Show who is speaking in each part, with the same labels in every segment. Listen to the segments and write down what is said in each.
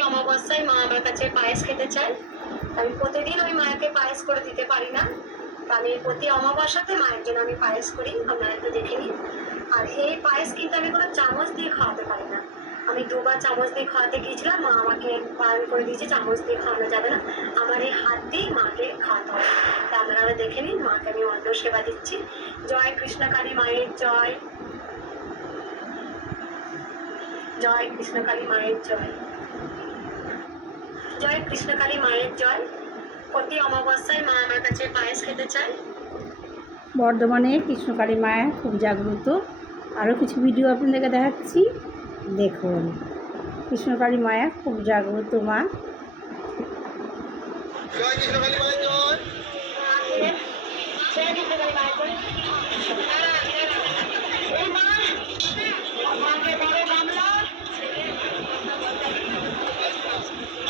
Speaker 1: অমাবস্যায় মা আমার কাছে পায়েস খেতে চায়। আমি প্রতিদিন আমি মায়াকে পায়েস করে দিতে পারি না। আমি প্রতি অমাবস্যাতে মায়ের জন্য আমি পায়েস করি, আপনারা একটু দেখে নিন। আর এই পায়েস কিন্তু আমি কোনো চামচ দিয়ে খাওয়াতে পারি না। আমি দুবার চামচ দিয়ে খাওয়াতে গিয়েছিলাম, মা আমাকে বারণ করে দিয়েছে, চামচ দিয়ে খাওয়ানো যাবে না। আমার এই হাত দিয়েই মাকে খাওয়াতে হবে। তা আপনারা দেখে নিন, মাকে আমি অন্ন সেবা দিচ্ছি। জয় কৃষ্ণকালী মায়ের জয়। জয় কৃষ্ণকালী মায়ের জয়। জয় কৃষ্ণকালী মায়ের জয়। প্রতি অমাবস্যায় মা আমার কাছে পায়েস খেতে চায়।
Speaker 2: বর্ধমানে কৃষ্ণকালী মায়া খুব জাগ্রত। আরও কিছু ভিডিও আপনাদেরকে দেখাচ্ছি। দেখুন কৃষ্ণকালী মায়া খুব জাগ্রত মা।
Speaker 3: জয় কৃষ্ণকালী মায়ের জয়।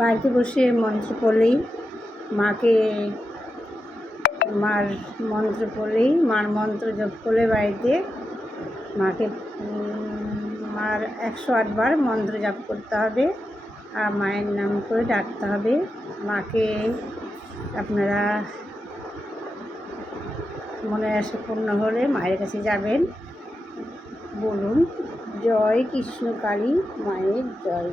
Speaker 2: বাড়িতে বসে মন্ত্র পড়লেই, মাকে মার মন্ত্র পড়লেই, মার মন্ত্র জপ করলে বাড়িতে, মাকে মার একশো আটবার মন্ত্র জপ করতে হবে, আর মায়ের নাম করে ডাকতে হবে। মাকে আপনারা মনে আসে পূর্ণ হলে মায়ের কাছে যাবেন। বলুন জয় কৃষ্ণকালী মায়ের জয়।